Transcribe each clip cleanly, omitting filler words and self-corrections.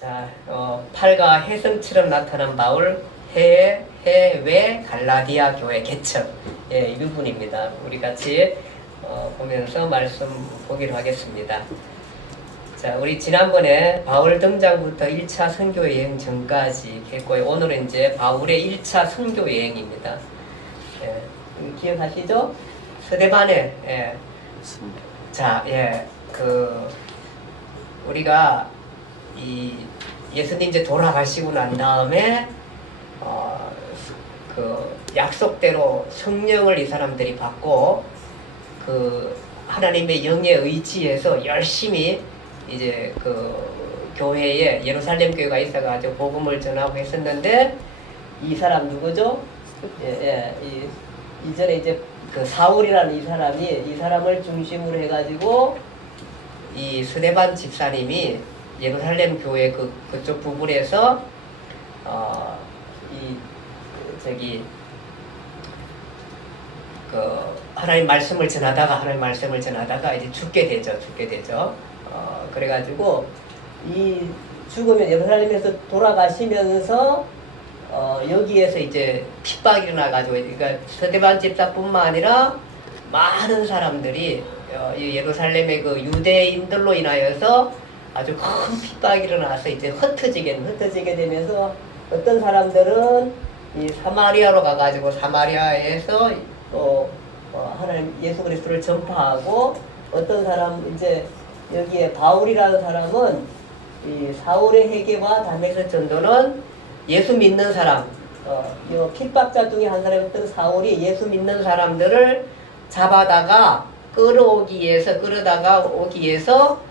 자, 팔과 혜성처럼 나타난 바울, 해외 갈라디아 교회 개척. 예, 이 부분입니다. 우리 같이 보면서 말씀 보기로 하겠습니다. 자, 우리 지난번에 바울 등장부터 1차 선교 여행 전까지 했고, 오늘은 이제 바울의 1차 선교 여행입니다. 예, 기억하시죠? 스데반에, 예. 자, 예, 우리가 예수님 이제 돌아가시고 난 다음에 약속대로 성령을 이 사람들이 받고 하나님의 영의 의지에서 열심히 이제 교회에 예루살렘 교회가 있어가지고 복음을 전하고 했었는데, 이 사람 누구죠? 이전에 이제 사울이라는 이 사람을 중심으로 해가지고 이 스데반 집사님이 예루살렘 교회 그쪽 부분에서 하나님 말씀을 전하다가 이제 죽게 되죠. 그래가지고 이 죽으면 예루살렘에서 돌아가시면서 여기에서 이제 핍박이 일어나가지고, 그러니까 스데반 집사뿐만 아니라 많은 사람들이 예루살렘의 유대인들로 인하여서 아주 큰 핍박이 일어나서 이제 흩어지게 되면서, 어떤 사람들은 이 사마리아로 가가지고 사마리아에서 하나님 예수 그리스도를 전파하고, 어떤 사람 이제 여기에 바울이라는 사람은 이 사울의 회개와 다메섹 전도는 예수 믿는 사람, 이 핍박자 중에 한 사람이었던 사울이 예수 믿는 사람들을 잡아다가 끌어다가 오기 위해서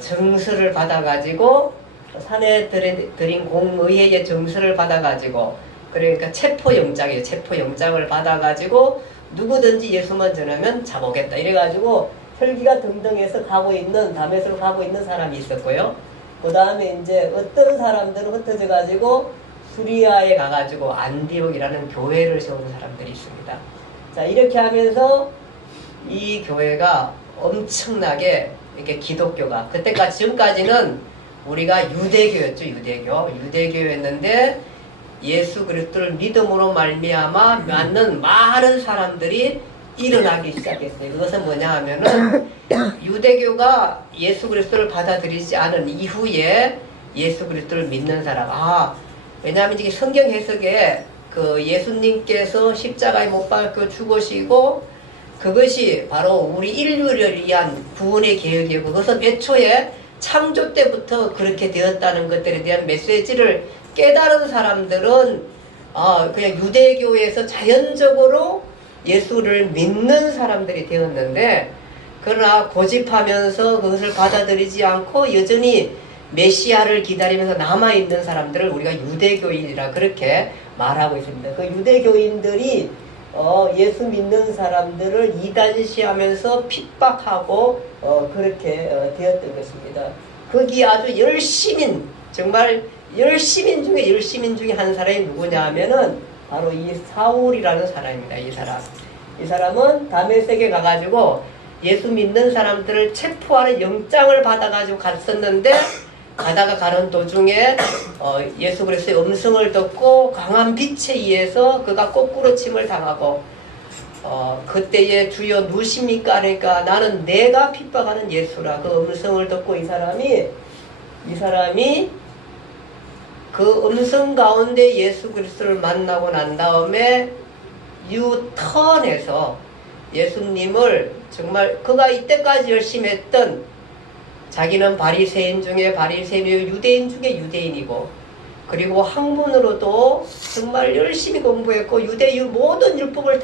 정서를 받아가지고, 산에 들인 공의회의 정서를 받아가지고, 그러니까 체포영장을 받아가지고 누구든지 예수만 전하면 잡아오겠다 이래가지고 혈기가 등등해서 다메섹으로 가고 있는 사람이 있었고요. 그 다음에 이제 어떤 사람들은 흩어져가지고 수리아에 가가지고 안디옥이라는 교회를 세우는 사람들이 있습니다. 자, 이렇게 하면서 이 교회가 엄청나게 이렇게 기독교가, 그때까지 지금까지는 우리가 유대교였죠. 유대교였는데 예수 그리스도를 믿음으로 말미암아 맞는 많은 사람들이 일어나기 시작했어요. 그것은 뭐냐 하면은 유대교가 예수 그리스도를 받아들이지 않은 이후에 예수 그리스도를 믿는 사람. 왜냐하면 이게 성경 해석에 예수님께서 십자가에 못 박혀 죽으시고 그것이 바로 우리 인류를 위한 구원의 계획이고, 그것은 애초에 창조 때부터 그렇게 되었다는 것들에 대한 메시지를 깨달은 사람들은 그냥 유대교에서 자연적으로 예수를 믿는 사람들이 되었는데, 그러나 고집하면서 그것을 받아들이지 않고 여전히 메시아를 기다리면서 남아있는 사람들을 우리가 유대교인이라 그렇게 말하고 있습니다. 그 유대교인들이 예수 믿는 사람들을 이단시하면서 핍박하고 그렇게 되었던 것입니다. 거기 아주 정말 열심인 중에 한 사람이 누구냐 하면은 바로 이 사울이라는 사람입니다. 이 사람은 다메섹에 가가지고 예수 믿는 사람들을 체포하는 영장을 받아가지고 갔었는데, 가다가 가는 도중에 예수 그리스도의 음성을 듣고 강한 빛에 의해서 그가 거꾸로침을 당하고, 그때에 주여 누십니까? 그러니까 나는 내가 핍박하는 예수라. 그 음성을 듣고 이 사람이 그 음성 가운데 예수 그리스도를 만나고 난 다음에 유턴해서 예수님을 정말 그가 이때까지 열심히 했던, 자기는 바리새인 중에 바리새인이고 유대인 중에 유대인이고, 그리고 학문으로도 정말 열심히 공부했고 유대의 모든 율법을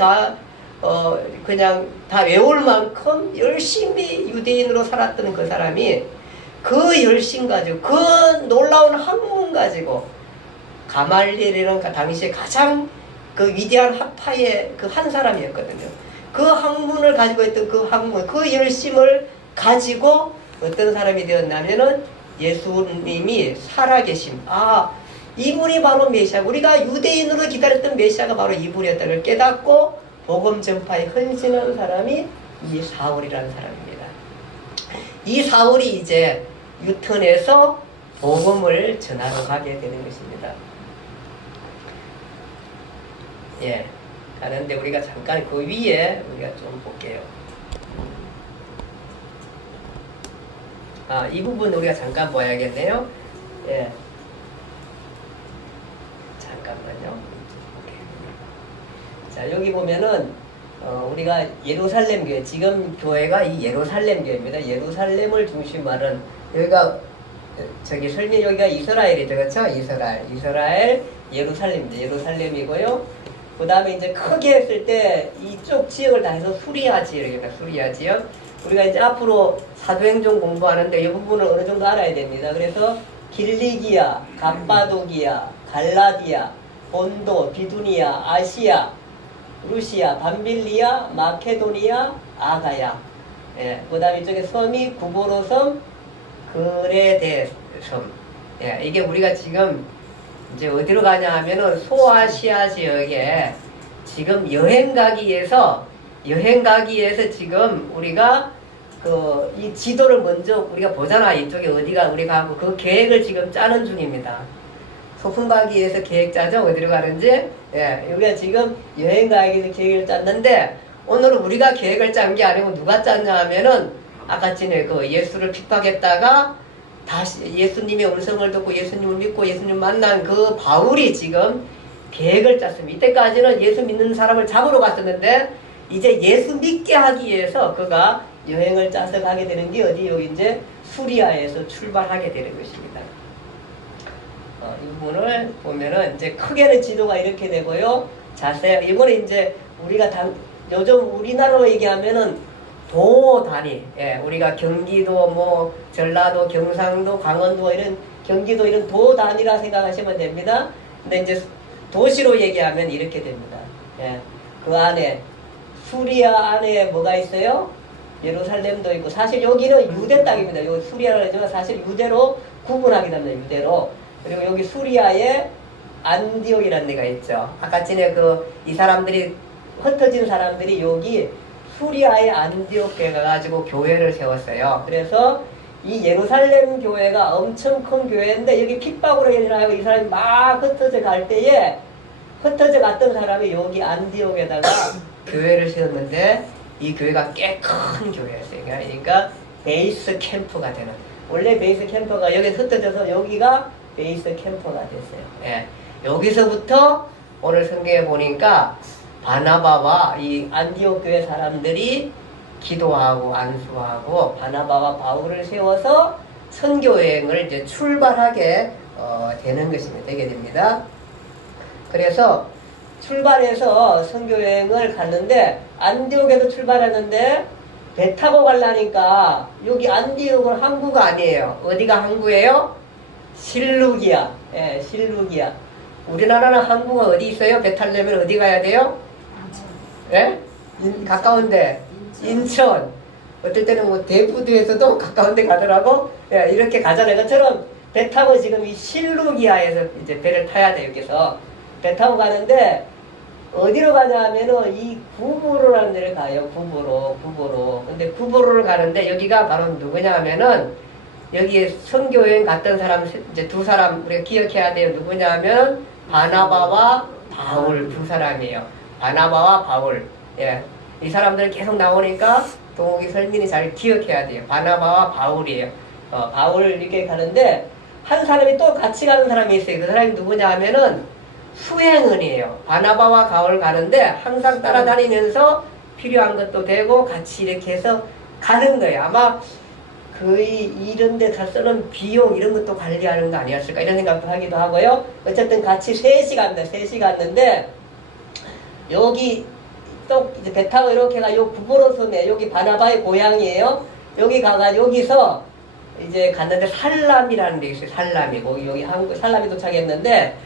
그냥 다 외울 만큼 열심히 유대인으로 살았던 그 사람이 그 열심 가지고, 그 놀라운 학문 가지고, 가말리엘이라는 당시에 가장 위대한 학파의 한 사람이었거든요. 그 학문을 가지고 있던 그 열심을 가지고 어떤 사람이 되었냐면은 예수님이 살아계심, 이분이 바로 메시아, 우리가 유대인으로 기다렸던 메시아가 바로 이분이었다는 걸 깨닫고 복음 전파에 헌신한 사람이 이 사울이라는 사람입니다. 이 사울이 이제 유턴해서 복음을 전하러 가게 되는 것입니다. 예. 가는데 우리가 잠깐 그 위에 우리가 좀 볼게요. 이 부분 우리가 잠깐 봐야겠네요. 예. 잠깐만요. 자, 여기 보면은, 우리가 예루살렘 교회, 지금 교회가 이 예루살렘 교회입니다. 예루살렘을 중심으로 하는, 여기가, 저기 설명, 여기가 이스라엘이죠. 그렇죠? 이스라엘, 예루살렘입니다. 예루살렘이고요. 그 다음에 이제 크게 했을 때 이쪽 지역을 다 해서 수리아 지역입니다. 수리아 지역. 우리가 이제 앞으로 사도행전 공부하는데 이 부분을 어느 정도 알아야 됩니다. 그래서 길리기아, 갑바도기아, 갈라디아, 본도, 비두니아, 아시아, 루시아, 밤빌리아, 마케도니아, 아가야. 예, 그 다음에 이쪽에 섬이 구보로 섬, 그레데 섬. 예, 이게 우리가 지금 이제 어디로 가냐 하면은 소아시아 지역에 지금 여행 가기 위해서 지금 우리가 이 지도를 먼저 우리가 보잖아. 이쪽에 어디가 우리가 하고 그 계획을 지금 짜는 중입니다. 소풍 가기 위해서 계획 짜죠. 어디로 가는지. 예, 우리가 지금 여행 가기 위해서 계획을 짰는데 오늘은 우리가 계획을 짠 게 아니고 누가 짰냐 하면은 아까 전에 그 예수를 핍박했다가 다시 예수님의 음성을 듣고 예수님을 믿고 예수님 만난 그 바울이 지금 계획을 짰습니다. 이때까지는 예수 믿는 사람을 잡으러 갔었는데 이제 예수 믿게 하기 위해서 그가 여행을 짜서 가게 되는 게 어디요? 이제 수리아에서 출발하게 되는 것입니다. 이 부분을 보면은 이제 크게는 지도가 이렇게 되고요. 자세히 이거는 이제 우리가 요즘 우리나라로 얘기하면은 도 단위, 예, 우리가 경기도, 뭐, 전라도, 경상도, 강원도, 경기도 이런 도 단위라 생각하시면 됩니다. 근데 이제 도시로 얘기하면 이렇게 됩니다. 예, 그 안에, 수리아 안에 뭐가 있어요? 예루살렘도 있고, 사실 여기는 유대 땅입니다. 여기 수리아를 하지만 사실 유대로 구분하게 됩니다. 유대로. 그리고 여기 수리아에 안디옥이라는 데가 있죠. 아까 전에 이 사람들이, 흩어진 사람들이 여기 수리아의 안디옥에 가가지고 교회를 세웠어요. 그래서 이 예루살렘 교회가 엄청 큰 교회인데 여기 핍박으로 인하여 이 사람이 막 흩어져 갈 때에 흩어져 갔던 사람이 여기 안디옥에다가 교회를 세웠는데 이 교회가 꽤 큰 교회였어요. 그러니까 베이스 캠프가 되는. 원래 베이스 캠프가 여기 흩어져서 여기가 베이스 캠프가 됐어요. 예. 여기서부터 오늘 성경에 보니까 바나바와 이 안디옥 교회 사람들이 기도하고 안수하고 바나바와 바울을 세워서 선교여행을 이제 출발하게 되는 것입니다. 되게 됩니다. 그래서 출발해서 선교여행을 갔는데 안디옥에도 출발했는데 배 타고 가려니까 여기 안디옥은 항구가 아니에요. 어디가 항구예요? 실루기아. 예, 실루기아. 우리나라는 항구가 어디 있어요? 배 타려면 어디 가야 돼요? 예? 가까운데 인천. 어떨 때는 뭐 대구도에서도 가까운데 가더라고. 예, 이렇게 가잖아요. 그처럼 배 타고 지금 이 실루기아에서 이제 배를 타야 돼요. 여기서 배 타고 가는데 어디로 가냐 하면은 이 구보로라는 데를 가요. 구보로. 근데 구보로를 가는데 여기가 바로 누구냐 하면은 여기에 선교여행 갔던 사람 이제 두 사람 우리가 기억해야 돼요. 누구냐 하면 바나바와 바울 두 사람이에요. 바나바와 바울. 예. 이 사람들은 계속 나오니까 동욱이 설민이 잘 기억해야 돼요. 바나바와 바울이에요. 바울 이렇게 가는데 한 사람이 또 같이 가는 사람이 있어요. 그 사람이 누구냐 하면은 수행은이에요. 바나바와 바울 가는데 항상 따라다니면서 필요한 것도 되고 같이 이렇게 해서 가는 거예요. 아마 거의 이런 데 다 쓰는 비용 이런 것도 관리하는 거 아니었을까 이런 생각도 하기도 하고요. 어쨌든 같이 셋이 갑니다. 셋이 갔는데 여기 또 이제 배 타고 이렇게 가 요 구보로섬에 여기 바나바의 고향이에요. 여기 가가 여기서 이제 갔는데 살람이라는 데 있어요. 살람이 여기 한국 살람이 도착했는데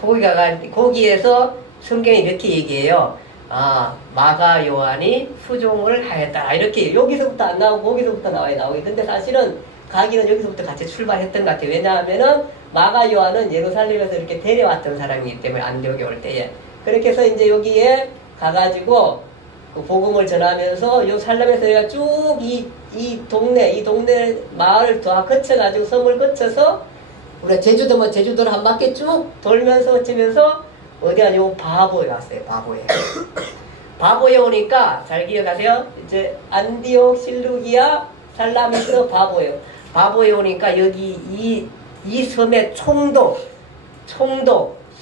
거기 가가 거기에서 성경이 이렇게 얘기해요. 마가 요한이 수종을 하였다. 이렇게 여기서부터 안 나오고 거기서부터 나오기. 근데 사실은 가기는 여기서부터 같이 출발했던 것 같아요. 왜냐하면은 마가 요한은 예루살렘에서 이렇게 데려왔던 사람이기 때문에 안디옥에 올 때에. 그렇게 해서 이제 여기에 가가지고 그 복음을 전하면서 요 살람에서 우리가 쭉 이 동네 마을을 다 거쳐가지고 섬을 거쳐서 우리가 제주도면 제주도를 한 바퀴 쭉 돌면서 어쩌면서 어디 가요? 바보에 갔어요. 바보에. 바보에 오니까 잘 기억하세요. 이제 안디옥, 실루기아, 살라미스, 바보에. 바보에 오니까 여기 이 섬의 총독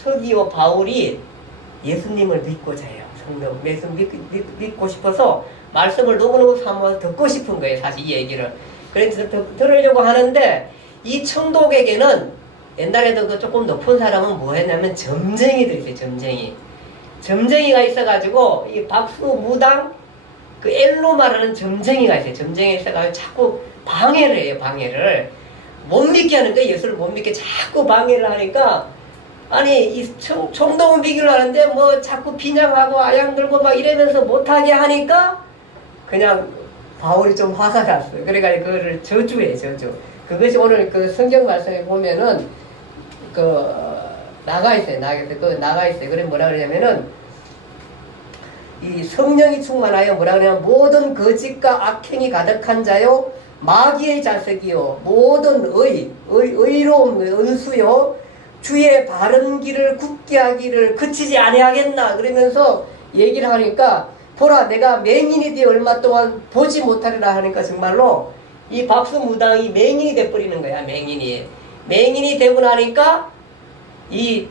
서기오 바울이 예수님을 믿고자 해요. 성령 믿고 싶어서 말씀을 너무너무 사모해서 듣고 싶은 거예요. 사실 이 얘기를. 그래서 들으려고 하는데 이 청독에게는 옛날에도 그 조금 높은 사람은 뭐 했냐면 점쟁이들이 있어요. 점쟁이가 있어가지고 이 박수 무당 그 엘로 말하는 점쟁이가 있어요. 점쟁이가 있어가지고 자꾸 방해를 해요. 방해를 못 믿게 하는 거예요. 예수를 못 믿게 자꾸 방해를 하니까 아니 이 총독은 믿기로 하는데 뭐 자꾸 비난하고 아양 들고 막 이러면서 못하게 하니까 그냥 바울이 좀 화가 났어요. 그러니까 그거를 저주해. 그것이 오늘 그 성경 말씀에 보면은 그 나가 있어요. 그래 뭐라 그러냐면은 이 성령이 충만하여 뭐라 그러냐면 모든 거짓과 악행이 가득한 자요 마귀의 자식이요 모든 의로움 은수요 주의 바른 길을 굳게 하기를 그치지 아니하겠나 그러면서 얘기를 하니까 보라 내가 맹인이 되어 얼마 동안 보지 못하리라 하니까 정말로 이 박수무당이 맹인이 돼버리는 거야. 맹인이 되고 나니까 이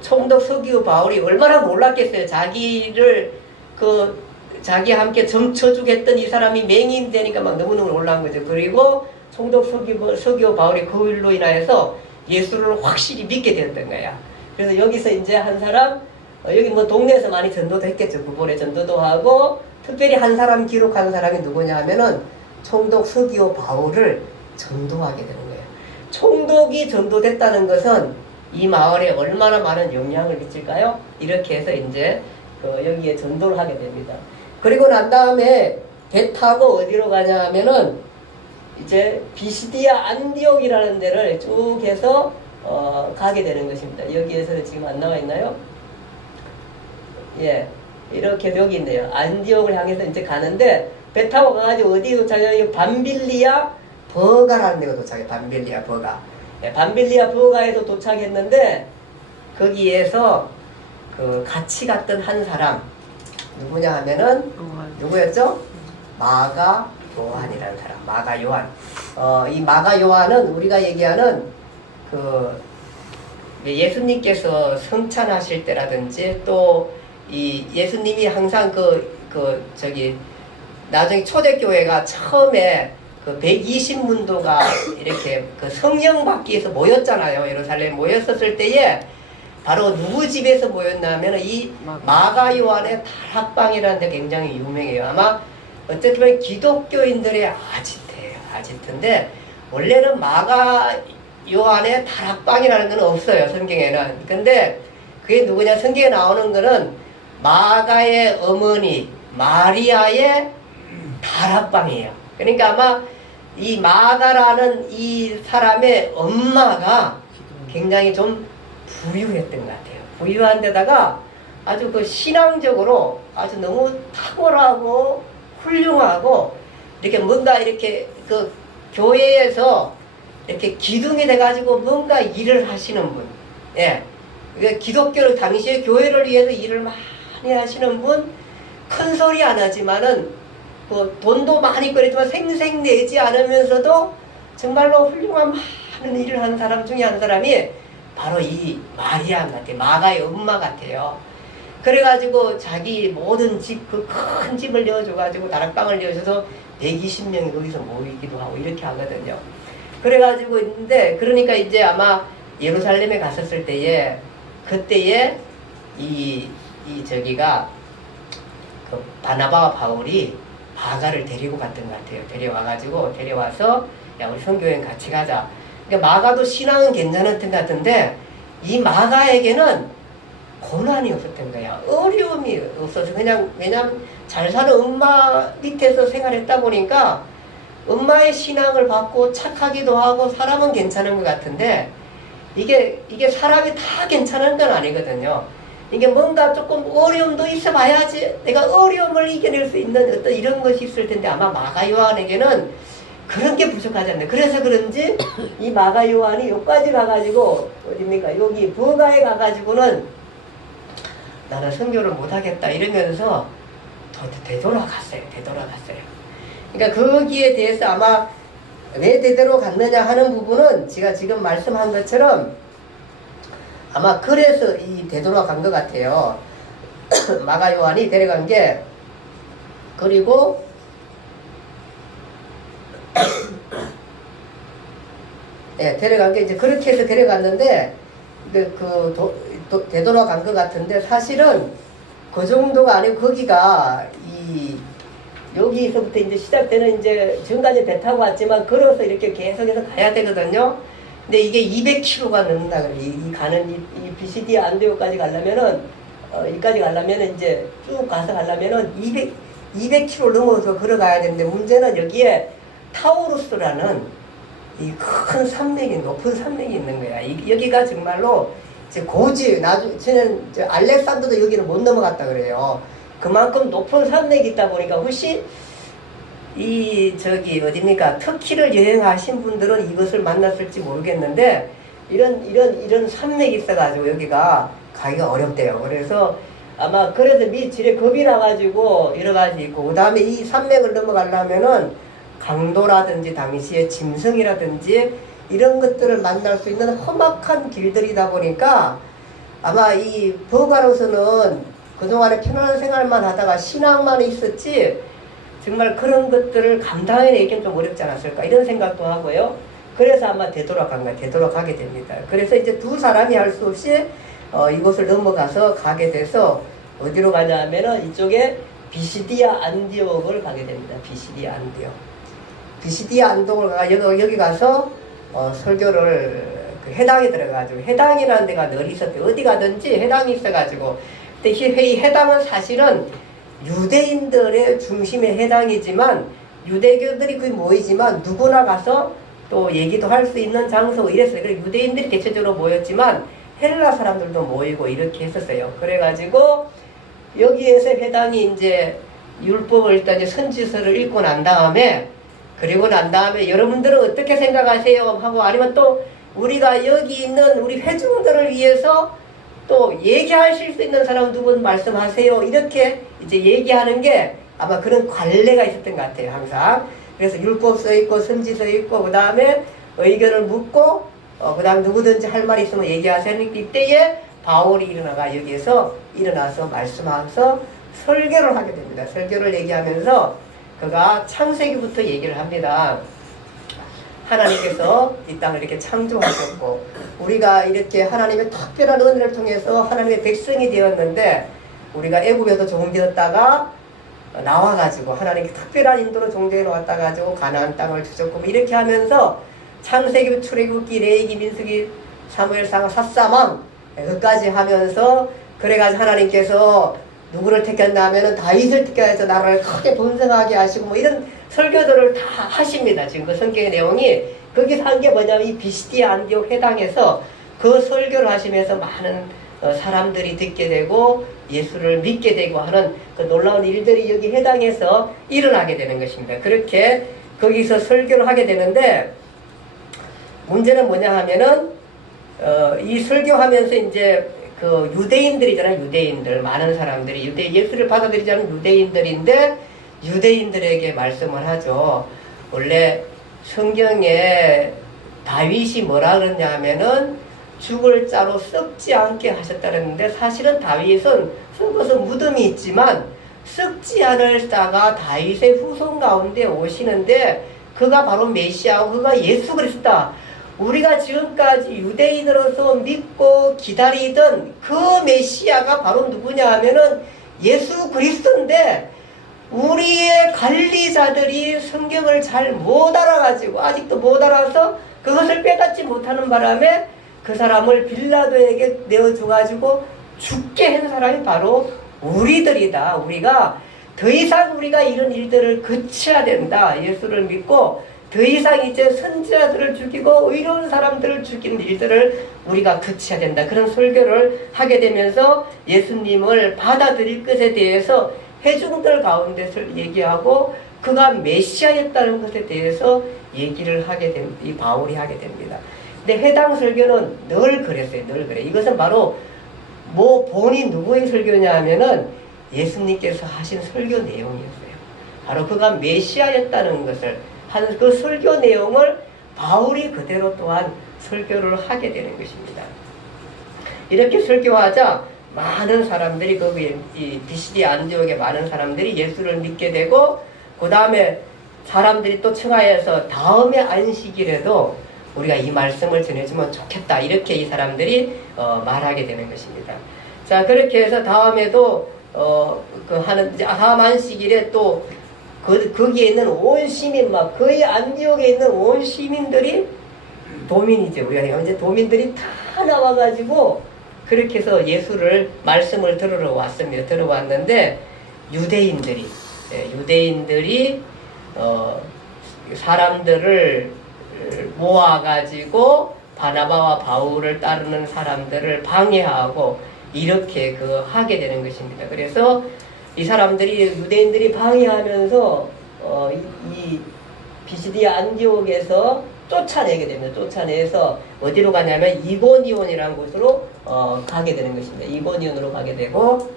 총독 서기오 바울이 얼마나 놀랐겠어요. 자기를 자기와 함께 점쳐주고 했던 이 사람이 맹인이 되니까 막 너무너무 놀란 거죠. 그리고 총독 서기오 바울이 그 일로 인하여서 예수를 확실히 믿게 되었던 거야. 그래서 여기서 이제 한 사람 여기 뭐 동네에서 많이 전도도 했겠죠. 구본에 전도도 하고 특별히 한 사람 기록한 사람이 누구냐 하면은 총독 서기오 바울을 전도하게 되는 거예요. 총독이 전도됐다는 것은 이 마을에 얼마나 많은 영향을 미칠까요? 이렇게 해서 이제 여기에 전도를 하게 됩니다. 그리고 난 다음에 배 타고 어디로 가냐 하면은 이제 비시디아 안디옥이라는 데를 쭉 해서 가게 되는 것입니다. 여기에서 지금 안 나와 있나요? 예, 이렇게 여기 있네요. 안디옥을 향해서 이제 가는데 배 타고 가가지고 어디에 도착해요? 밤빌리아 버가라는 데가 도착해요. 밤빌리아 버가. 예, 밤빌리아 버가에서 도착했는데 거기에서 그 같이 갔던 한 사람 누구냐 하면은 누구였죠? 마가 요한이라는 사람. 마가 요한. 이 마가 요한은 우리가 얘기하는 그 예수님께서 성찬하실 때라든지 또 이 예수님이 항상 나중에 초대교회가 처음에 그 120문도가 이렇게 그 성령 받기 위해서 모였잖아요. 예루살렘에 모였었을 때에 바로 누구 집에서 모였냐면 이 마가 요한의 다락방이라는 데 굉장히 유명해요. 아마 어쨌든 보면 기독교인들의 아지트인데 원래는 마가 요한의 다락방이라는 건 없어요. 성경에는. 근데 그게 누구냐? 성경에 나오는 거는 마가의 어머니 마리아의 다락방이에요. 그러니까 아마 이 마가라는 이 사람의 엄마가 굉장히 좀 부유했던 것 같아요. 부유한 데다가 아주 그 신앙적으로 아주 너무 탁월하고 훌륭하고 이렇게 뭔가 이렇게 그 교회에서 이렇게 기둥이 돼가지고 뭔가 일을 하시는 분. 예. 기독교를 당시에 교회를 위해서 일을 많이 하시는 분. 큰 소리 안 하지만은 뭐 돈도 많이 끌었지만 생생 내지 않으면서도 정말로 훌륭한 많은 일을 하는 사람 중에 한 사람이 바로 이 마리아 같아요. 마가의 엄마 같아요. 그래가지고 자기 모든 집, 그 큰 집을 내어줘가지고 다락방을 내어줘서 120명이 거기서 모이기도 하고 이렇게 하거든요. 그래가지고 있는데, 그러니까 이제 아마 예루살렘에 갔었을 때에, 그때에 저기가 그 바나바와 바울이 마가를 데리고 갔던 것 같아요. 데려와서 야, 우리 선교여행 같이 가자. 그러니까 마가도 신앙은 괜찮았던 것 같은데 이 마가에게는 고난이 없었던 거야. 어려움이 없어서 그냥 왜냐면 잘 사는 엄마 밑에서 생활했다 보니까 엄마의 신앙을 받고 착하기도 하고 사람은 괜찮은 것 같은데 이게 사람이 다 괜찮은 건 아니거든요. 이게 뭔가 조금 어려움도 있어 봐야지 내가 어려움을 이겨낼 수 있는 어떤 이런 것이 있을 텐데 아마 마가 요한에게는 그런 게 부족하지 않나요? 그래서 그런지 이 마가 요한이 여기까지 가가지고 어딥니까? 여기 버가에 가가지고는 나는 선교를 못하겠다 이러면서 되돌아갔어요. 그러니까 거기에 대해서 아마 왜 되돌아갔느냐 하는 부분은 제가 지금 말씀한 것처럼 아마 그래서 이 되돌아간 것 같아요. 마가 요한이 데려간 게. 그리고 예, 데려간 게 이제 그렇게 해서 데려갔는데 되돌아간 것 같은데 사실은 그 정도가 아니고 거기가 여기서부터 이제 시작되는 이제 지금까지 배 타고 왔지만 걸어서 이렇게 계속해서 가야 되거든요. 근데 이게 200km가 넘는다 그래. 이 비시디 안디오까지 가려면은 여기까지 가려면은 이제 쭉 가서 가려면은 200km 넘어서 걸어가야 되는데 문제는 여기에 타우루스라는 이 큰 산맥이 높은 산맥이 있는 거야. 여기가 정말로 이제 고지 저는 알렉산더도 여기를 못 넘어갔다 그래요. 그만큼 높은 산맥이 있다 보니까 혹시 어딥니까 터키를 여행하신 분들은 이것을 만났을지 모르겠는데 이런 산맥이 있어가지고 여기가 가기가 어렵대요. 그래서 아마 그래서 지뢰 겁이 나가지고 여러 가지 있고 그 다음에 이 산맥을 넘어가려면은 강도라든지 당시에 짐승이라든지 이런 것들을 만날 수 있는 험악한 길들이다 보니까 아마 이 버가로서는 그동안에 편안한 생활만 하다가 신앙만 있었지 정말 그런 것들을 감당해내기는 좀 어렵지 않았을까 이런 생각도 하고요. 그래서 아마 되돌아가게 됩니다. 그래서 이제 두 사람이 할 수 없이 이곳을 넘어가서 가게 돼서 어디로 가냐 하면은 이쪽에 비시디아 안디옥을 가게 됩니다. 비시디아 안디옥을 여기 가서 설교를 해당에 들어가지고 해당이라는 데가 늘 있었대요. 어디 가든지 해당이 있어가지고 근데 이 해당은 사실은 유대인들의 중심의 해당이지만 유대교들이 거의 모이지만 누구나 가서 또 얘기도 할 수 있는 장소 이랬어요. 그래서 유대인들이 대체적으로 모였지만 헬라 사람들도 모이고 이렇게 했었어요. 그래가지고 여기에서 해당이 이제 율법을 일단 이제 선지서를 읽고 난 다음에 여러분들은 어떻게 생각하세요? 하고 아니면 또 우리가 여기 있는 우리 회중들을 위해서 또 얘기하실 수 있는 사람 두 분 말씀하세요. 이렇게 이제 얘기하는 게 아마 그런 관례가 있었던 것 같아요. 항상. 그래서 율법 써있고 선지서 있고 그 다음에 의견을 묻고 그 다음에 누구든지 할 말이 있으면 얘기하세요. 이때에 바울이 여기에서 일어나서 말씀하면서 설교를 하게 됩니다. 설교를 얘기하면서 그가 창세기부터 얘기를 합니다. 하나님께서 이 땅을 이렇게 창조하셨고 우리가 이렇게 하나님의 특별한 은혜를 통해서 하나님의 백성이 되었는데 우리가 애굽에서 종되었다가 나와가지고 하나님께 특별한 인도로 종되어 왔다 가지고 가나안 땅을 주셨고 이렇게 하면서 창세기, 출애굽기, 레위기, 민수기, 사무엘상, 사사망 끝까지 하면서 그래가지고 하나님께서 누구를 택했나 하면은 다윗을 택해서 나라를 크게 번성하게 하시고 뭐 이런 설교들을 다 하십니다. 지금 그 성경의 내용이 거기서 한 게 뭐냐면 이 비시디아 안디옥 회당에서 그 설교를 하시면서 많은 사람들이 듣게 되고 예수를 믿게 되고 하는 그 놀라운 일들이 여기 회당에서 일어나게 되는 것입니다. 그렇게 거기서 설교를 하게 되는데 문제는 뭐냐 하면은 이 설교하면서 이제 그 유대인들이잖아요. 유대인들 많은 사람들이 예수를 받아들이지 않은 유대인들인데 유대인들에게 말씀을 하죠. 원래 성경에 다윗이 뭐라 그러냐 하면은 죽을 자로 썩지 않게 하셨다는데 사실은 다윗은 썩어서 무덤이 있지만 썩지 않을 자가 다윗의 후손 가운데 오시는데 그가 바로 메시아고 그가 예수 그리스도다. 우리가 지금까지 유대인으로서 믿고 기다리던 그 메시아가 바로 누구냐 하면은 예수 그리스도인데 우리의 관리자들이 성경을 잘 못 알아가지고 아직도 못 알아서 그것을 깨닫지 못하는 바람에 그 사람을 빌라도에게 내어줘가지고 죽게 한 사람이 바로 우리들이다. 우리가 더 이상 우리가 이런 일들을 그쳐야 된다. 예수를 믿고 더 이상 이제 선지자들을 죽이고 의로운 사람들을 죽이는 일들을 우리가 그쳐야 된다. 그런 설교를 하게 되면서 예수님을 받아들일 것에 대해서 회중들 가운데서 얘기하고 그가 메시아였다는 것에 대해서 얘기를 하게 된, 이 바울이 하게 됩니다. 근데 해당 설교는 늘 그랬어요. 늘 그래. 이것은 바로 뭐 본인 누구의 설교냐 하면은 예수님께서 하신 설교 내용이었어요. 바로 그가 메시아였다는 것을 하는 그 설교 내용을 바울이 그대로 또한 설교를 하게 되는 것입니다. 이렇게 설교하자 많은 사람들이 거기 이 비시디 안디옥에 많은 사람들이 예수를 믿게 되고 그 다음에 사람들이 또 청하여서 다음의 안식일에도 우리가 이 말씀을 전해주면 좋겠다 이렇게 이 사람들이 말하게 되는 것입니다. 자 그렇게 해서 다음에도 다음 안식일에 또 거기에 있는 온 시민 막 거의 안디옥에 있는 온 시민들이 도민이죠. 우리가 현재 도민들이 다 나와가지고 그렇게 해서 예수를 말씀을 들으러 왔습니다. 들어왔는데 유대인들이 사람들을 모아가지고 바나바와 바울을 따르는 사람들을 방해하고 이렇게 하게 되는 것입니다. 그래서 이 사람들이 유대인들이 방해하면서 이 비시디아 안디옥에서 쫓아내게 됩니다. 쫓아내서 어디로 가냐면 이고니온이라는 곳으로 가게 되는 것입니다. 이고니온으로 가게 되고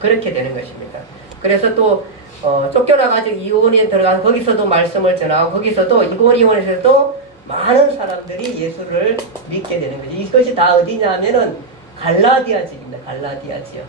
그렇게 되는 것입니다. 그래서 또 쫓겨나가지고 이고니온에 들어가서 거기서도 말씀을 전하고 거기서도 이고니온에서도 많은 사람들이 예수를 믿게 되는 거죠. 이것이 다 어디냐 하면은 갈라디아 지입니다. 갈라디아 지역.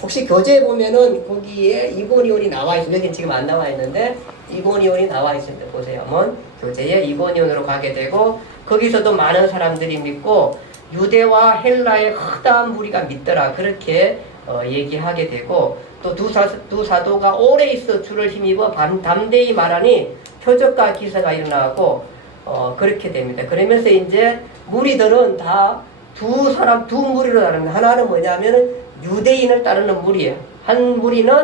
혹시 교재에 보면은 거기에 이고니온이 나와 있어요. 여기는 지금 안 나와 있는데 이고니온이 나와 있습니다. 보세요. 한번 교재에 이고니온으로 가게 되고 거기서도 많은 사람들이 믿고 유대와 헬라의 허다한 무리가 믿더라. 그렇게 얘기하게 되고 또 두 사도가 오래 있어 주를 힘입어 담대히 말하니 표적과 기사가 일어나고 그렇게 됩니다. 그러면서 이제 무리들은 다 두 무리로 나눕니다. 하나는 뭐냐면은 유대인을 따르는 무리예요. 한 무리는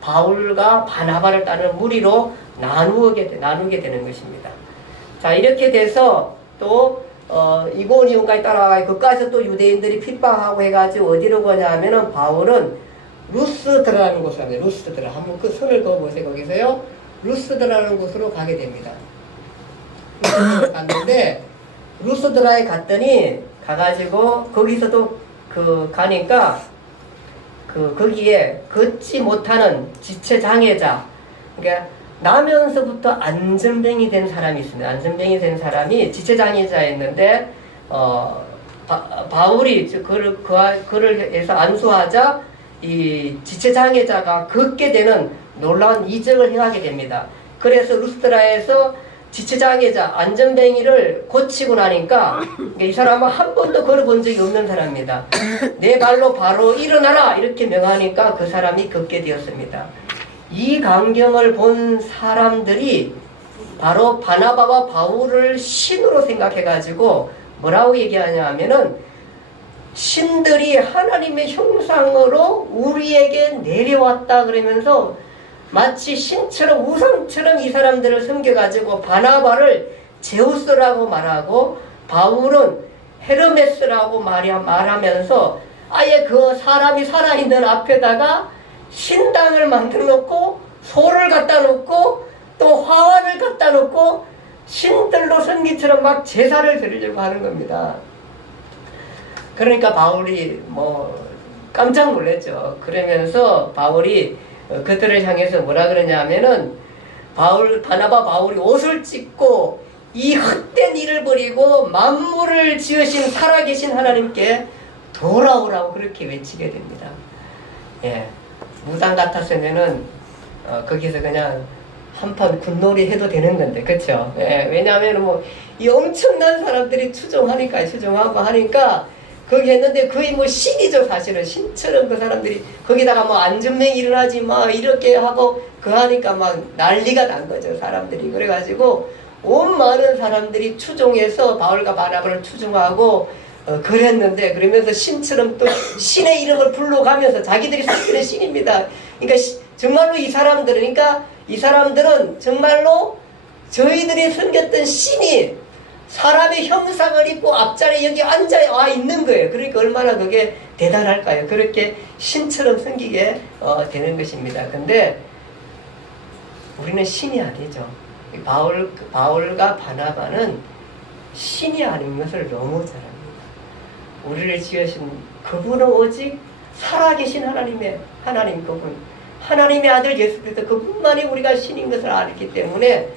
바울과 바나바를 따르는 무리로 나누게 되는 것입니다. 자 이렇게 돼서 또 이고니온까지 따라가 그까지서 또 유대인들이 핍박하고 해가지고 어디로 가냐면은 바울은 루스드라는 곳으로 갑니다. 루스드라 한번 그 손을 그어보세요. 거기서요 루스드라는 곳으로 가게 됩니다. 루스드라에 갔는데 루스드라에 갔더니 가가지고 거기서도 가니까 거기에 걷지 못하는 지체장애자 그러니까 나면서부터 안전뱅이 된 사람이 있습니다. 안전뱅이 된 사람이 지체장애자였는데 바울이 그를 해서 안수하자 이 지체장애자가 걷게 되는 놀라운 이적을 행하게 됩니다. 그래서 루스드라에서 지체장애자 안전뱅이를 고치고 나니까 이 사람은 한 번도 걸어본 적이 없는 사람입니다. 내 발로 바로 일어나라 이렇게 명하니까 그 사람이 걷게 되었습니다. 이 광경을 본 사람들이 바로 바나바와 바울을 신으로 생각해가지고 뭐라고 얘기하냐 하면은 신들이 하나님의 형상으로 우리에게 내려왔다 그러면서 마치 신처럼 우상처럼 이 사람들을 섬겨가지고 바나바를 제우스라고 말하고 바울은 헤르메스라고 말하면서 아예 그 사람이 살아있는 앞에다가 신당을 만들어 놓고 소를 갖다 놓고 또 화환을 갖다 놓고 신들로 섬기처럼 막 제사를 드리려고 하는 겁니다. 그러니까 바울이 깜짝 놀랐죠. 그러면서 바울이 그들을 향해서 뭐라 그러냐 하면은 바나바 바울이 옷을 찢고 이 헛된 일을 버리고 만물을 지으신 살아계신 하나님께 돌아오라고 그렇게 외치게 됩니다. 예, 무당 같았으면은 거기서 그냥 한판 군놀이 해도 되는 건데, 그렇죠? 예, 왜냐하면 이 엄청난 사람들이 추종하고 하니까 거기 했는데 거의 신이죠. 사실은 신처럼 그 사람들이 거기다가 안전뱅이 일어나지 이렇게 하고 하니까 난리가 난 거죠. 사람들이. 그래가지고 온 많은 사람들이 추종해서 바울과 바나바를 추종하고 그랬는데 그러면서 신처럼 또 신의 이름을 불러가면서 자기들이 섬기는 신입니다. 그러니까 정말로 이 사람들은 정말로 저희들이 섬겼던 신이 사람의 형상을 입고 앞자리에 여기 앉아 있는 거예요. 그러니까 얼마나 그게 대단할까요? 그렇게 신처럼 섬기게 되는 것입니다. 근데 우리는 신이 아니죠. 바울과 바나바는 신이 아닌 것을 너무 잘 압니다. 우리를 지으신 그분은 오직 살아계신 하나님 그분, 하나님의 아들 예수 그리스도 그분만이 우리가 신인 것을 알기 때문에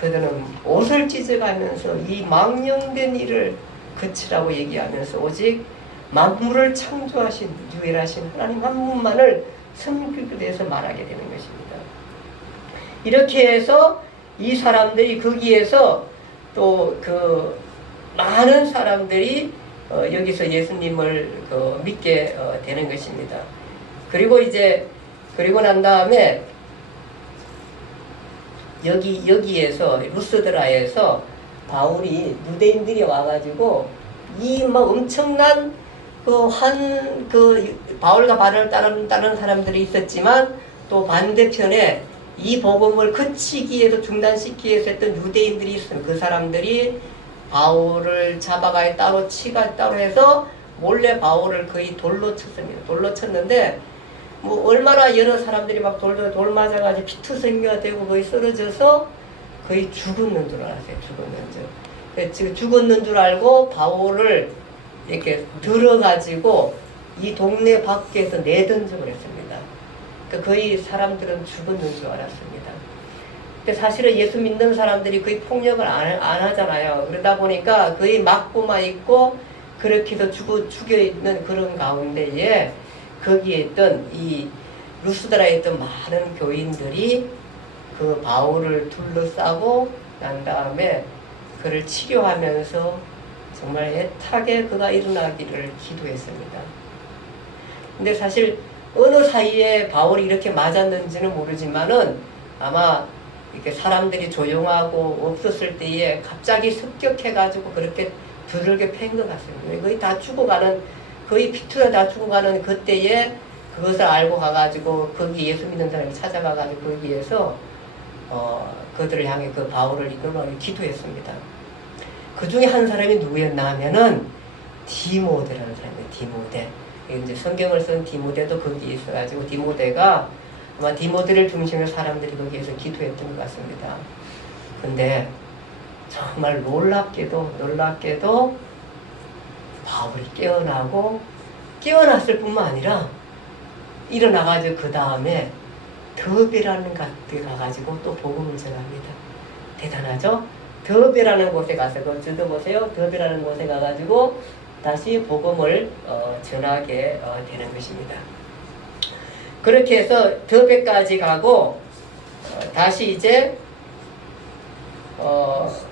그들은 옷을 찢어가면서 이 망령된 일을 그치라고 얘기하면서 오직 만물을 창조하신 유일하신 하나님 한 분만을 섬기기 위해서 말하게 되는 것입니다. 이렇게 해서 이 사람들이 거기에서 또 그 많은 사람들이 여기서 예수님을 믿게 되는 것입니다. 그리고 그리고 난 다음에 여기에서 루스드라에서 바울이 유대인들이 와가지고 이 막 엄청난 바울과 바울을 따르는 사람들이 있었지만 또 반대편에 이 복음을 그치기 위해서 중단시키기 위해서 했던 유대인들이 있으면 그 사람들이 바울을 잡아가야 따로 치가 따로 해서 몰래 바울을 거의 돌로 쳤습니다. 돌로 쳤는데 뭐 얼마나 여러 사람들이 막 돌 맞아가지고 피투성이가 되고 거의 쓰러져서 거의 죽었는 줄 알았어요. 죽었는 줄 알고 바울을 이렇게 들어가지고 이 동네 밖에서 내던져 버렸습니다. 그러니까 거의 사람들은 죽었는 줄 알았습니다. 근데 사실은 예수 믿는 사람들이 거의 폭력을 안 하잖아요. 그러다 보니까 거의 맞고만 있고 그렇게 해서 죽여 있는 그런 가운데에 거기에 있던 이 루스드라에 있던 많은 교인들이 그 바울을 둘러싸고 난 다음에 그를 치료하면서 정말 애타게 그가 일어나기를 기도했습니다. 근데 사실 어느 사이에 바울이 이렇게 맞았는지는 모르지만은 아마 이렇게 사람들이 조용하고 없었을 때에 갑자기 습격해가지고 그렇게 두들겨 팬 것 같습니다. 거의 다 죽어가는, 거의 피투가 다 죽어가는 그때에 그것을 알고 가가지고 거기 예수 믿는 사람이 찾아가가지고 거기에서 그들을 향해 그 바울을 이끌어가지고 기도했습니다. 그 중에 한 사람이 누구였나 하면은 디모데라는 사람이에요. 디모데. 이제 성경을 쓴 디모데도 거기에 있어가지고 디모데가 아마 디모데를 중심으로 사람들이 거기에서 기도했던 것 같습니다. 근데 정말 놀랍게도 바울이 깨어났을 뿐만 아니라 일어나가지고 그 다음에 더베라는 곳에 가가지고 또 복음을 전합니다. 대단하죠? 더베라는 곳에 가서 그걸 들어보세요. 더베라는 곳에 가가지고 다시 복음을 전하게 되는 것입니다. 그렇게 해서 더베까지 가고 다시 이제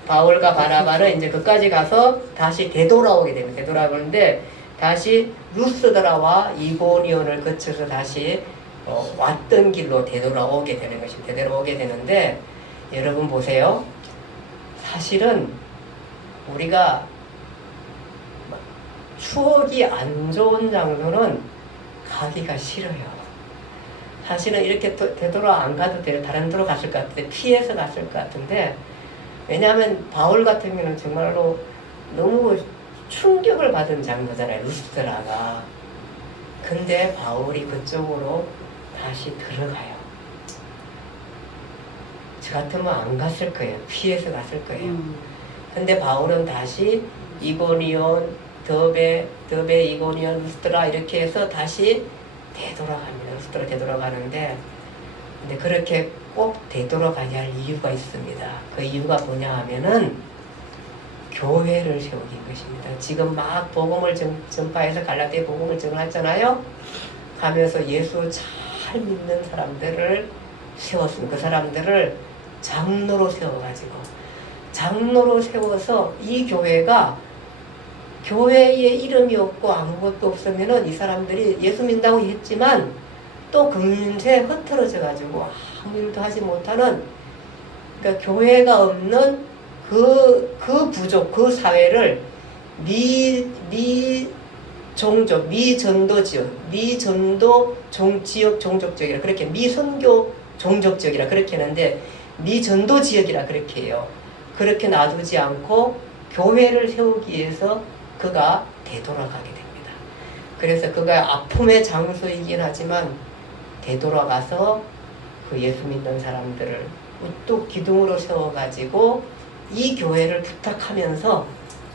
바울과 바나바는 이제 그까지 가서 다시 되돌아오게 됩니다. 되돌아오는데 다시 루스드라와 이고니온을 거쳐서 다시 왔던 길로 되돌아오게 되는 것입니다. 되돌아오게 되는데 여러분 보세요. 사실은 우리가 추억이 안 좋은 장소는 가기가 싫어요. 사실은 이렇게 되돌아 안 가도 돼요. 다른 데로 갔을 것 같은데 피해서 갔을 것 같은데 왜냐하면 바울 같은 경우는 정말로 너무 충격을 받은 장소잖아요. 루스드라가. 근데 바울이 그쪽으로 다시 들어가요. 저 같으면 안 갔을 거예요. 피해서 갔을 거예요. 근데 바울은 다시 이고니온, 더베, 이고니온, 루스드라 이렇게 해서 다시 되돌아갑니다. 루스드라 되돌아가는데 근데 그렇게 꼭 되돌아가야 할 이유가 있습니다. 그 이유가 뭐냐 하면은 교회를 세우기 것입니다. 지금 막 복음을 전파해서 갈라디아 복음을 전하잖아요. 가면서 예수 잘 믿는 사람들을 세웠습니다. 그 사람들을 장로로 세워서 이 교회가 교회에 이름이 없고 아무것도 없으면은 이 사람들이 예수 믿는다고 했지만 또 금세 흩어져 가지고 아무 일도 하지 못하는 그러니까 교회가 없는 그 부족, 그 사회를 미종족, 미전도 지역, 미전도 지역 종족적이라 그렇게 미선교 종족적이라 그렇게 하는데 미전도 지역이라 그렇게 해요. 그렇게 놔두지 않고 교회를 세우기 위해서 그가 되돌아가게 됩니다. 그래서 그가 아픔의 장소이긴 하지만 되돌아가서 그 예수 믿는 사람들을 우뚝 기둥으로 세워가지고 이 교회를 부탁하면서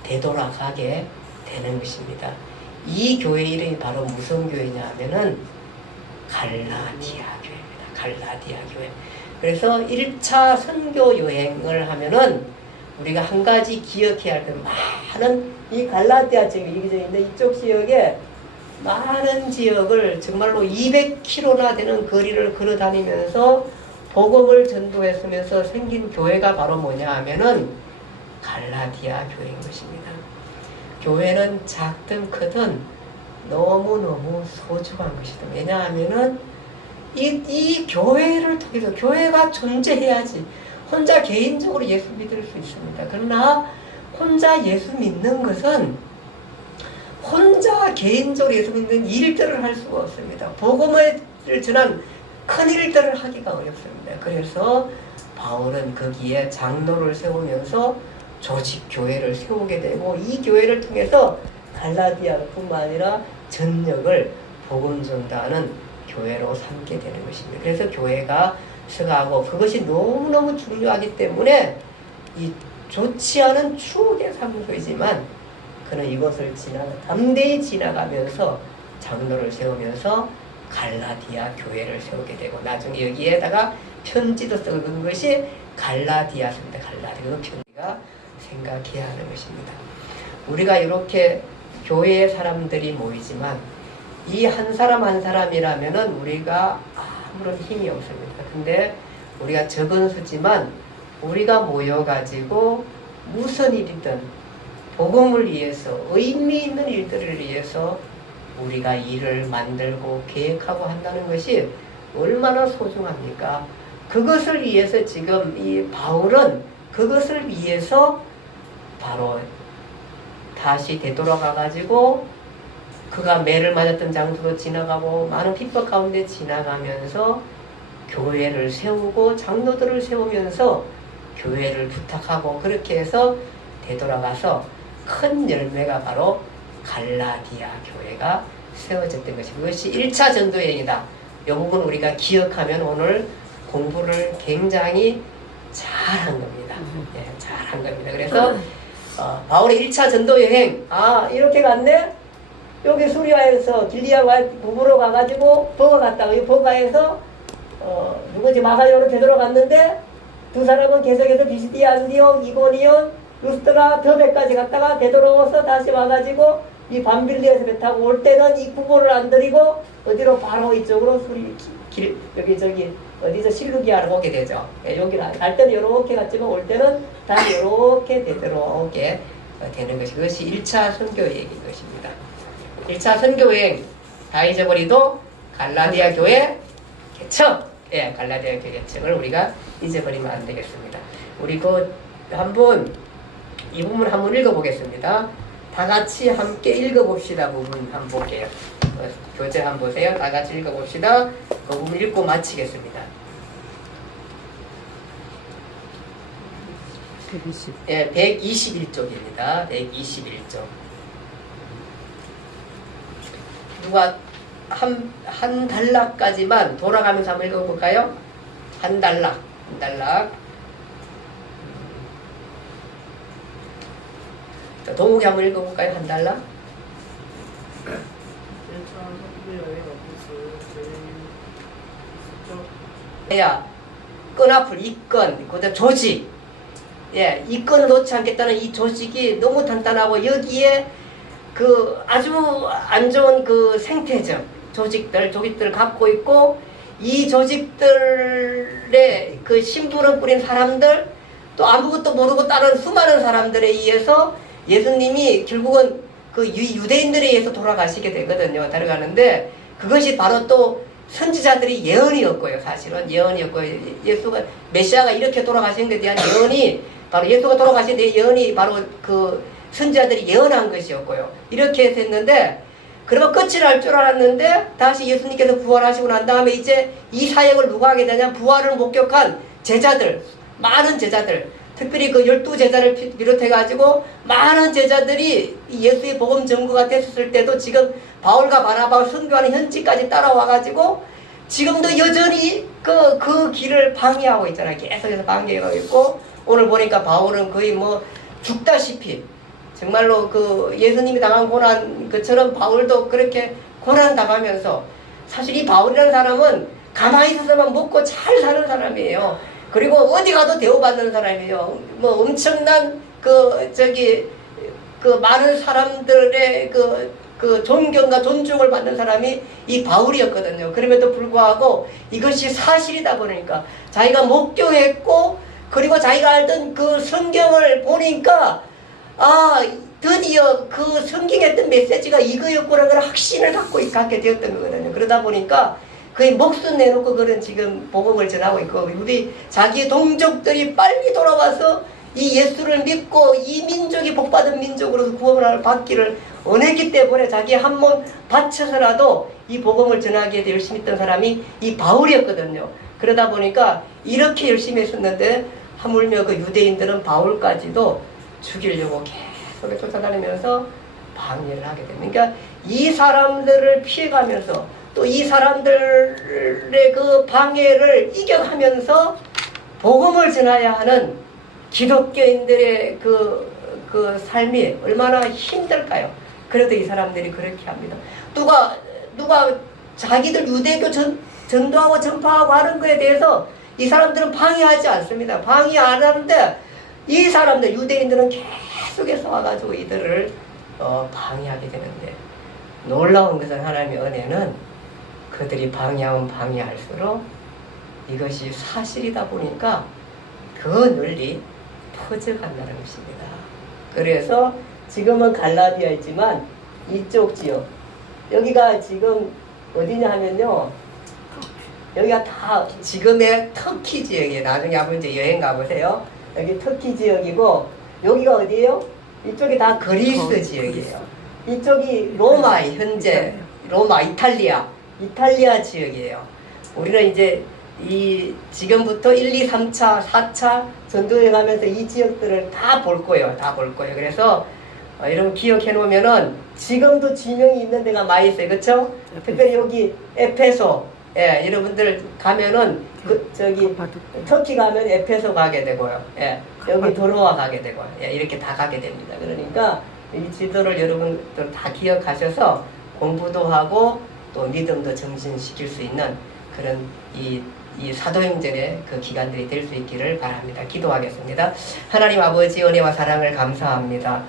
되돌아가게 되는 것입니다. 이 교회 이름이 바로 무슨 교회냐 하면은 갈라디아 교회입니다. 갈라디아 교회. 그래서 1차 선교 여행을 하면은 우리가 한 가지 기억해야 할 건 많은 이 갈라디아 지역이 여기져 있는데 이쪽 지역에 많은 지역을 정말로 200km나 되는 거리를 걸어 다니면서 복음을 전도했으면서 생긴 교회가 바로 뭐냐 하면은 갈라디아 교회인 것입니다. 교회는 작든 크든 너무너무 소중한 것이다. 왜냐하면은 이 교회를 통해서 교회가 존재해야지 혼자 개인적으로 예수 믿을 수 있습니다. 그러나 혼자 예수 믿는 것은 혼자 개인적으로 예수 믿는 일들을 할 수가 없습니다. 복음을 전한 큰 일들을 하기가 어렵습니다. 그래서 바울은 거기에 장로를 세우면서 조직 교회를 세우게 되고 이 교회를 통해서 갈라디아뿐만 아니라 전역을 복음 전도하는 교회로 삼게 되는 것입니다. 그래서 교회가 서가고 그것이 너무너무 중요하기 때문에 이 좋지 않은 추억의 상소이지만 그는 이것을 담대히 지나가면서 장로를 세우면서 갈라디아 교회를 세우게 되고 나중에 여기에다가 편지도 써은 것이 갈라디아입니다. 갈라디아 그 편지가 생각해야 하는 것입니다. 우리가 이렇게 교회의 사람들이 모이지만 이 한 사람 한 사람이라면은 우리가 아무런 힘이 없습니다. 근데 우리가 적은 수지만 우리가 모여가지고 무슨 일이든 복음을 위해서 의미 있는 일들을 위해서 우리가 일을 만들고 계획하고 한다는 것이 얼마나 소중합니까? 그것을 위해서 지금 이 바울은 그것을 위해서 바로 다시 되돌아가 가지고 그가 매를 맞았던 장소도 지나가고 많은 핍박 가운데 지나가면서 교회를 세우고 장로들을 세우면서 교회를 부탁하고 그렇게 해서 되돌아가서 큰 열매가 바로 갈라디아 교회가 세워졌던 것이 그것이 1차 전도여행이다. 이 부분 우리가 기억하면 오늘 공부를 굉장히 잘한 겁니다. 네, 잘한 겁니다. 그래서 바울의 1차 전도여행 이렇게 갔네? 여기 수리아에서 길리아와 부부로 가가지고 버가 갔다가 이 버가에서 누구지 마가리오로 되돌아갔는데 두 사람은 계속해서 비시디아, 안디옥, 이고니온, 루스트라, 더베까지 갔다가 되돌아와서 다시 와가지고 이 밤빌리에서 배 타고 올 때는 이 부부를 안 들이고 어디로 바로 이쪽으로 여기 어디서 실루기아로 오게 되죠. 여기를 갈 때는 이렇게 갔지만 올 때는 다시 이렇게 되돌아오게 되는 것이 그것이 1차 선교여행인 것입니다. 1차 선교여행 다 잊어버리도 갈라디아 교회 개척 갈라디아 교회 개척을 우리가 잊어버리면 안 되겠습니다. 우리 한번 이 부분 한번 읽어보겠습니다. 다 같이 함께 읽어봅시다. 부분 한번 볼게요. 교재 한번 보세요. 다 같이 읽어봅시다. 그 부분 읽고 마치겠습니다. 121쪽입니다. 121쪽. 누가 한 단락까지만 돌아가면서 한번 읽어볼까요? 한 단락. 동욱이 한번 읽어볼까요? 한 단락. 야, 끈앞을 이건, 그다음 조직. 이건을 놓지 않겠다는 이 조직이 너무 단단하고 여기에 그 아주 안 좋은 그 생태적 조직들을 갖고 있고 이 조직들의 그 심부름 뿌린 사람들 또 아무것도 모르고 따른 수많은 사람들에 의해서 예수님이 결국은 그 유대인들에 의해서 돌아가시게 되거든요. 데려가는데 그것이 바로 또 선지자들이 예언이었고요. 사실은 예언이었고요. 예수가 메시아가 이렇게 돌아가시는 데 대한 예언이 바로 예수가 돌아가신 데 예언이 바로 그 선지자들이 예언한 것이었고요. 이렇게 했는데 그러면 끝이 날 줄 알았는데 다시 예수님께서 부활하시고 난 다음에 이제 이 사역을 누가 하게 되냐면 부활을 목격한 제자들, 많은 제자들, 특별히 그 12제자를 비롯해가지고 많은 제자들이 예수의 복음 전구가 됐었을 때도 지금 바울과 바나바가 선교하는 현지까지 따라와가지고 지금도 여전히 그 길을 방해하고 있잖아요. 계속해서 방해하고 있고, 오늘 보니까 바울은 거의 뭐 죽다시피, 정말로 그 예수님이 당한 고난 것처럼 바울도 그렇게 고난 당하면서, 사실 이 바울이라는 사람은 가만히 있어서만 먹고 잘 사는 사람이에요. 그리고 어디 가도 대우받는 사람이에요. 뭐 엄청난 많은 사람들의 그 존경과 존중을 받는 사람이 이 바울이었거든요. 그럼에도 불구하고 이것이 사실이다 보니까 자기가 목격했고, 그리고 자기가 알던 그 성경을 보니까, 드디어 그 성경에 했던 메시지가 이거였구나 그런 확신을 갖게 되었던 거거든요. 그러다 보니까 거의 목숨 내놓고 그런 지금 복음을 전하고 있고, 우리 자기의 동족들이 빨리 돌아와서 이 예수를 믿고 이 민족이 복받은 민족으로서 구원을 받기를 원했기 때문에 자기 한 몸 바쳐서라도 이 복음을 전하기에 열심히 했던 사람이 이 바울이었거든요. 그러다 보니까 이렇게 열심히 했었는데, 하물며 그 유대인들은 바울까지도 죽이려고 계속 쫓아다니면서 방해를 하게 됩니다. 그러니까 이 사람들을 피해가면서 또 이 사람들의 그 방해를 이겨가면서 복음을 전해야 하는 기독교인들의 그 삶이 얼마나 힘들까요? 그래도 이 사람들이 그렇게 합니다. 누가 자기들 유대교 전도하고 전파하고 하는 거에 대해서 이 사람들은 방해하지 않습니다. 방해 안 하는데, 이 사람들 유대인들은 계속해서 와가지고 이들을 방해하게 되는데, 놀라운 것은 하나님의 은혜는 그들이 방해하면 방해할수록 이것이 사실이다 보니까 더 널리 퍼져간다는 것입니다. 그래서 지금은 갈라디아이지만 이쪽 지역, 여기가 지금 어디냐 하면요, 여기가 다 지금의 터키 지역이에요. 나중에 한번 이제 여행 가보세요. 여기 터키 지역이고, 여기가 어디예요? 이쪽이 다 그리스 지역이에요. 이쪽이 로마, 현재 로마, 이탈리아 지역이에요. 우리는 이제 지금부터 1, 2, 3차, 4차 전도에 가면서 이 지역들을 다 볼 거예요. 그래서 여러분 기억해 놓으면은 지금도 지명이 있는 데가 많이 있어요. 그렇죠? 특별히 여기 에페소, 여러분들 가면은 터키 가면 에페소 가게 되고요. 여기 도로와 가게 되고, 이렇게 다 가게 됩니다. 그러니까 이 지도를 여러분들 다 기억하셔서 공부도 하고 또 믿음도 정진시킬 수 있는 그런 이 사도행전의 그 기간들이 될 수 있기를 바랍니다. 기도하겠습니다. 하나님 아버지 은혜와 사랑을 감사합니다.